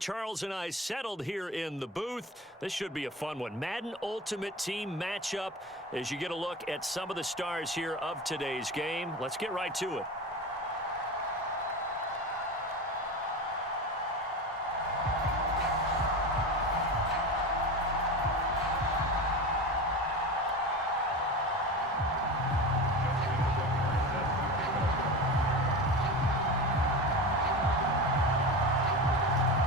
Charles and I settled here in the booth. This should be a fun one. Madden Ultimate Team matchup as you get a look at some of the stars here of today's game. Let's get right to it.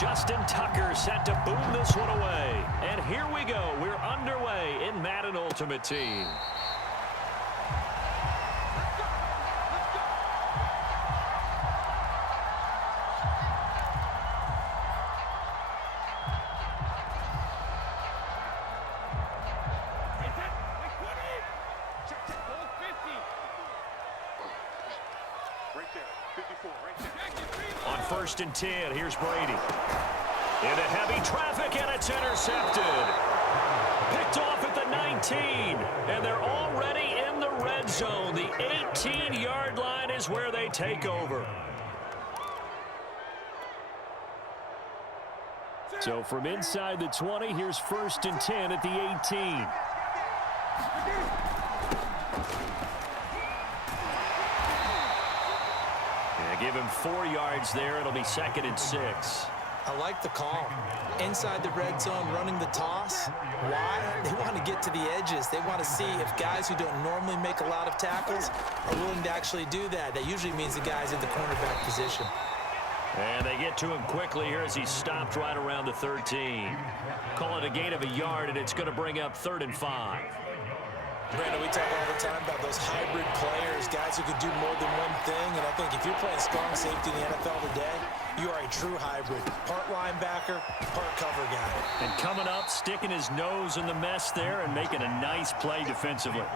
Justin Tucker set to boom this one away. And here we go. We're underway in Madden Ultimate Team. On 1st and 10, here's Brady. Into heavy traffic, and it's intercepted. Picked off at the 19, and they're already in the red zone. The 18-yard line is where they take over. So from inside the 20, here's 1st and 10 at the 18. Give him 4 yards there. It'll be 2nd and 6. I like the call. Inside the red zone, running the toss. Why? They want to get to the edges. They want to see if guys who don't normally make a lot of tackles are willing to actually do that. That usually means the guy's in the cornerback position. And they get to him quickly here as he's stopped right around the 13. Call it a gain of a yard, and it's going to bring up 3rd and 5. Brandon, we talk all the time about those hybrid players, guys who could do more than one thing. And I think if you're playing strong safety in the NFL today, you are a true hybrid. Part linebacker, part cover guy. And coming up, sticking his nose in the mess there and making a nice play defensively.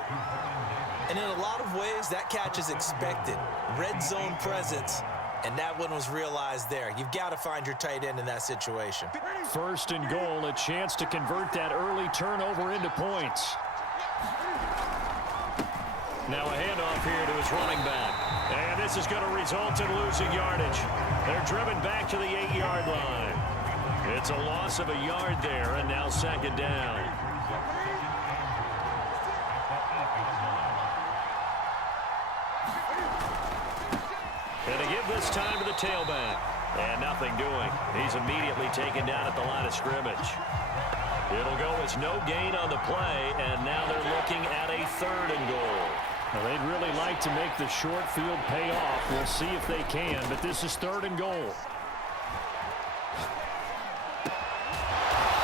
And in a lot of ways, that catch is expected. Red zone presence. And that one was realized there. You've got to find your tight end in that situation. 1st and goal, a chance to convert that early turnover into points. Now a handoff here to his running back. And this is going to result in losing yardage. They're driven back to the 8-yard line. It's a loss of a yard there, and now 2nd down. And they give this time to the tailback. And nothing doing. He's immediately taken down at the line of scrimmage. It'll go as no gain on the play, and now they're looking at a 3rd and goal. Well, they'd really like to make the short field pay off. We'll see if they can, but this is 3rd and goal.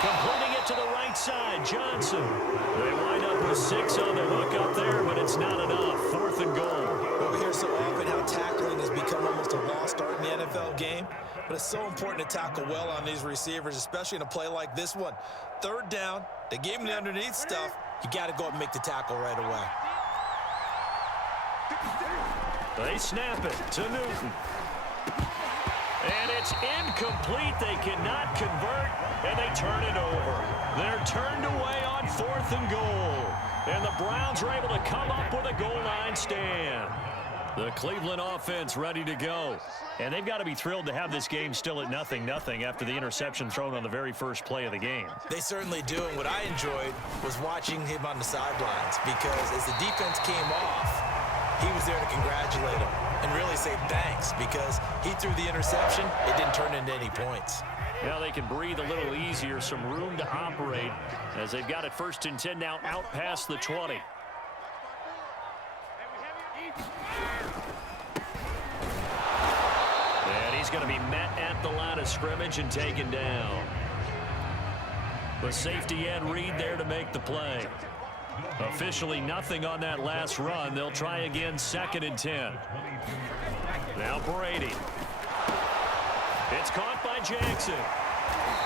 Completing it to the right side, Johnson. They wind up with 6 on the hook up there, but it's not enough. 4th and goal. Well, we hear so often how tackling has become almost a lost art in the NFL game, but it's so important to tackle well on these receivers, especially in a play like this one. 3rd down, they gave him the underneath stuff. You got to go up and make the tackle right away. They snap it to Newton. And it's incomplete. They cannot convert, and they turn it over. They're turned away on 4th and goal. And the Browns are able to come up with a goal line stand. The Cleveland offense ready to go. And they've got to be thrilled to have this game still at 0-0 after the interception thrown on the very first play of the game. They certainly do. And what I enjoyed was watching him on the sidelines, because as the defense came off, he was there to congratulate him and really say thanks, because he threw the interception. It didn't turn into any points. Now they can breathe a little easier, some room to operate as they've got it 1st and 10 now out past the 20. And he's going to be met at the line of scrimmage and taken down. The safety Ed Reed there to make the play. Officially nothing on that last run. They'll try again 2nd and 10. Now Brady. It's caught by Jackson.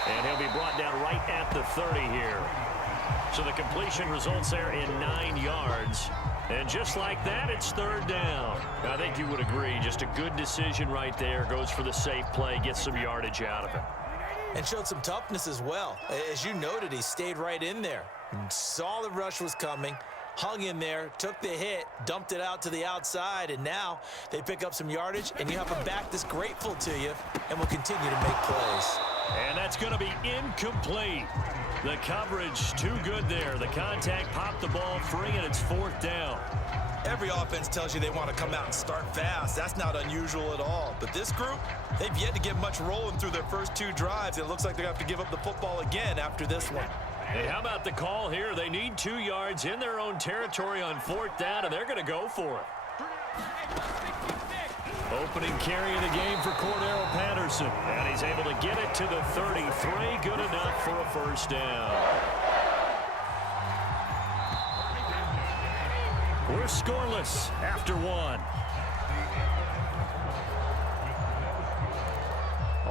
And he'll be brought down right at the 30 here. So the completion results there in 9 yards. And just like that, it's 3rd down. I think you would agree. Just a good decision right there. Goes for the safe play, gets some yardage out of it. And showed some toughness as well. As you noted, he stayed right in there. Saw the rush was coming, hung in there, took the hit, dumped it out to the outside, and now they pick up some yardage, and you have a back that's grateful to you and will continue to make plays. And that's going to be incomplete. The coverage too good there. The contact popped the ball free, and it's 4th down. Every offense tells you they want to come out and start fast. That's not unusual at all. But this group, they've yet to get much rolling through their first 2 drives. It looks like they're going to have to give up the football again after this one. And how about the call here? They need 2 yards in their own territory on 4th down, and they're going to go for it. Opening carry of the game for Cordero Patterson. And he's able to get it to the 33. Good enough for a first down. We're scoreless after 1.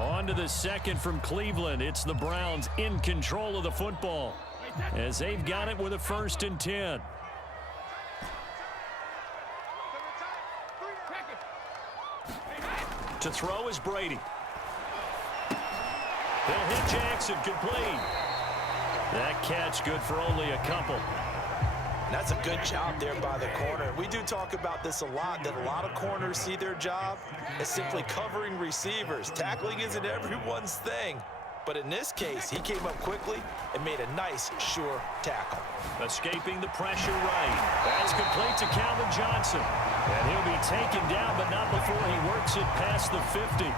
On to the second from Cleveland. It's the Browns in control of the football as they've got it with a 1st and 10. To throw is Brady. He'll hit Jackson, complete. That catch good for only a couple. That's a good job there by the corner. We do talk about this a lot, that a lot of corners see their job as simply covering receivers. Tackling isn't everyone's thing. But in this case, he came up quickly and made a nice, sure tackle. Escaping the pressure right. That's complete to Calvin Johnson. And he'll be taken down, but not before he works it past the 50.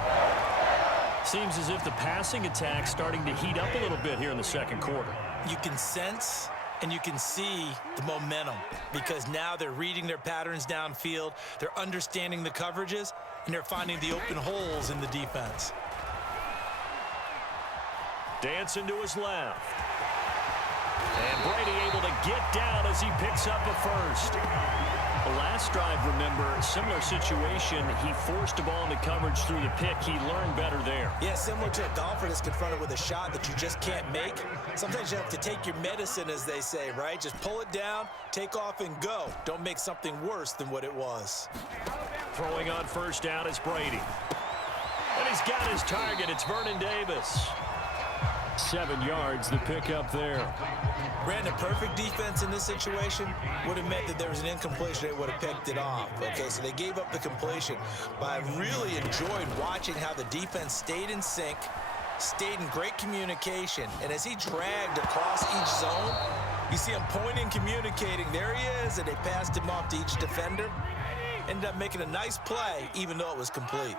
Seems as if the passing attack's starting to heat up a little bit here in the second quarter. You can sense and you can see the momentum because now they're reading their patterns downfield, they're understanding the coverages, and they're finding the open holes in the defense. Dancing to his left. And Brady able to get down as he picks up a first. The last drive, remember, similar situation. He forced a ball into coverage through the pick. He learned better there. Yeah, similar to a golfer that's confronted with a shot that you just can't make. Sometimes you have to take your medicine, as they say, right? Just pull it down, take off, and go. Don't make something worse than what it was. Throwing on first down is Brady. And he's got his target. It's Vernon Davis. 7 yards, the pickup there. Brandon, perfect defense in this situation would have meant that there was an incompletion. They would have picked it off. Okay, so they gave up the completion. But I really enjoyed watching how the defense stayed in sync, stayed in great communication. And as he dragged across each zone, you see him pointing, communicating. There he is, and they passed him off to each defender. Ended up making a nice play, even though it was complete.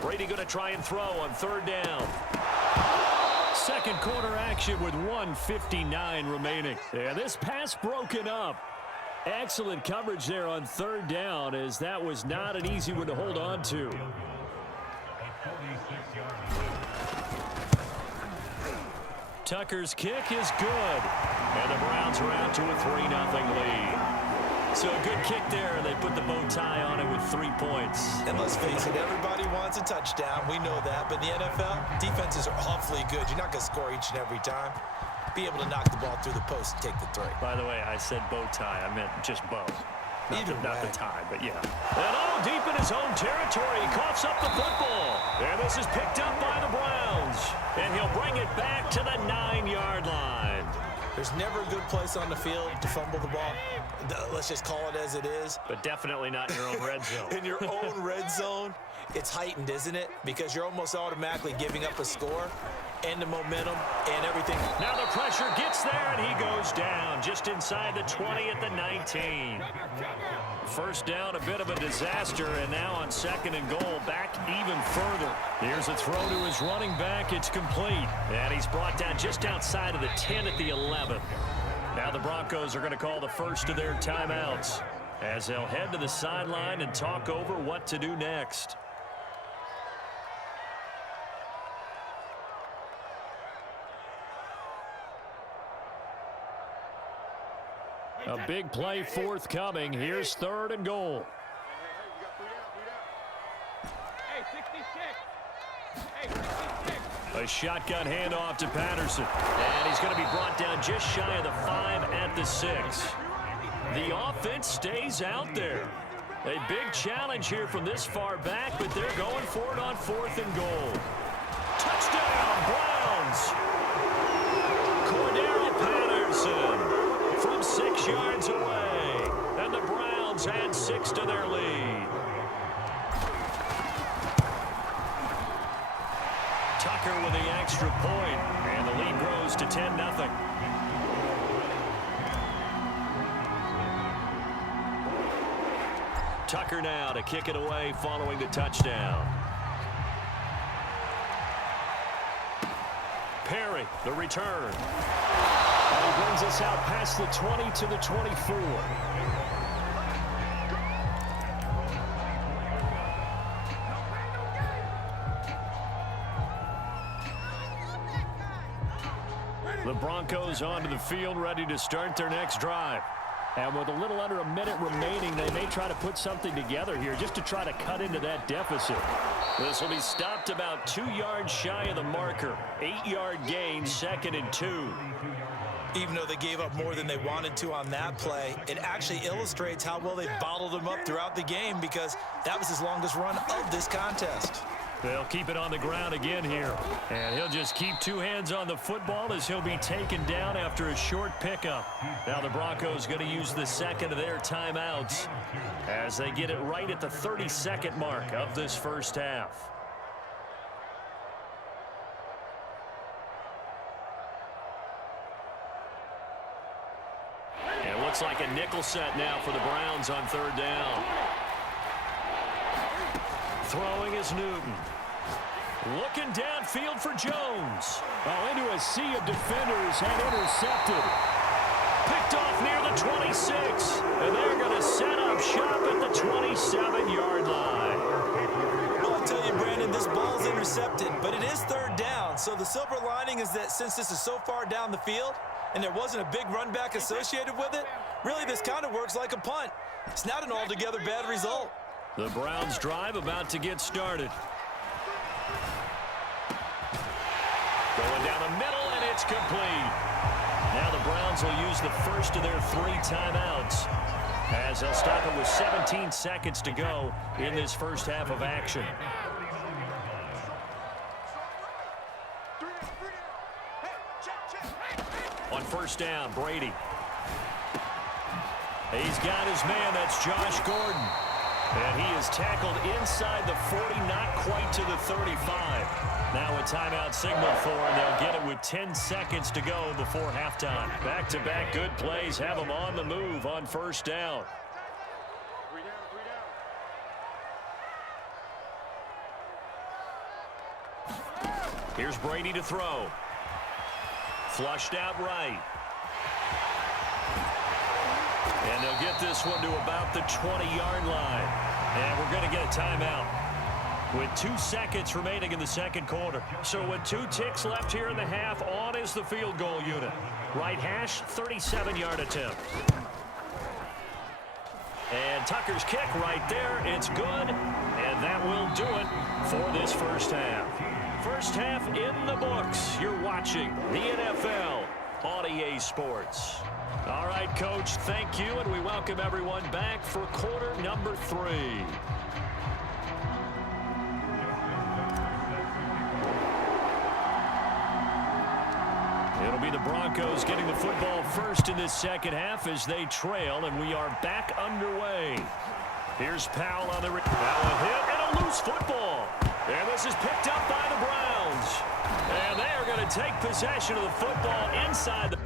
Brady going to try and throw on third down. Second quarter action with 1:59 remaining. Yeah, this pass broken up. Excellent coverage there on third down, as that was not an easy one to hold on to. Tucker's kick is good. And the Browns are out to a 3-0 lead. So a good kick there. They put the bow tie on it with 3 points. And let's face it, everybody wants a touchdown. We know that. But in the NFL, defenses are awfully good. You're not going to score each and every time. Be able to knock the ball through the post and take the 3. By the way, I said bow tie. I meant just bow. Not the tie, but yeah. And all deep in his own territory. He coughs up the football. And this is picked up by the Browns. And he'll bring it back to the 9-yard line. There's never a good place on the field to fumble the ball. Let's just call it as it is. But definitely not in your own red zone. In your own red zone, it's heightened, isn't it? Because you're almost automatically giving up a score and the momentum and everything. Now the pressure gets there, and he goes down just inside the 20 at the 19. First down, a bit of a disaster, and now on second and goal, back even further. Here's a throw to his running back. It's complete, and he's brought down just outside of the 10 at the 11. Now the Broncos are going to call the first of their timeouts as they'll head to the sideline and talk over what to do next. A big play forthcoming. Here's third and goal. A shotgun handoff to Patterson. And he's going to be brought down just shy of the 5 at the 6. The offense stays out there. A big challenge here from this far back, but they're going for it on fourth and goal. Touchdown, Browns! Cordero Patterson from 6 yards away. And the Browns add 6 to their lead. with the extra point, and the lead grows to 10-0. Tucker now to kick it away following the touchdown. Perry, the return. And he brings us out past the 20 to the 24. The Broncos onto the field, ready to start their next drive. And with a little under a minute remaining, they may try to put something together here just to try to cut into that deficit. This will be stopped about 2 yards shy of the marker. 8-yard gain, 2nd and 2. Even though they gave up more than they wanted to on that play, it actually illustrates how well they bottled him up throughout the game, because that was his longest run of this contest. They'll keep it on the ground again here. And he'll just keep 2 hands on the football as he'll be taken down after a short pickup. Now the Broncos going to use the second of their timeouts as they get it right at the 32nd mark of this first half. And it looks like a nickel set now for the Browns on 3rd down. Throwing is Newton. Looking downfield for Jones. Oh, into a sea of defenders and intercepted. Picked off near the 26. And they're going to set up shop at the 27-yard line. Well, I tell you, Brandon, this ball's intercepted, but it is 3rd down. So the silver lining is that since this is so far down the field and there wasn't a big run back associated with it, really this kind of works like a punt. It's not an altogether bad result. The Browns drive about to get started. Going down the middle, and it's complete. Now the Browns will use the first of their 3 timeouts as they'll stop it with 17 seconds to go in this first half of action. On 1st down, Brady. He's got his man, that's Josh Gordon. And he is tackled inside the 40, not quite to the 35. Now a timeout signal for, and they'll get it with 10 seconds to go before halftime. Back-to-back good plays have them on the move on 1st down. Here's Brady to throw. Flushed out right. And they'll get this one to about the 20-yard line. And we're going to get a timeout with 2 seconds remaining in the 2nd quarter. So with 2 ticks left here in the half, on is the field goal unit. Right hash, 37-yard attempt. And Tucker's kick right there. It's good. And that will do it for this first half. First half in the books. You're watching the NFL on EA Sports. All right, Coach, thank you, and we welcome everyone back for quarter number 3. It'll be the Broncos getting the football first in this second half as they trail, and we are back underway. Here's Powell on the now a hit and a loose football. And this is picked up by the Browns. And they are going to take possession of the football inside the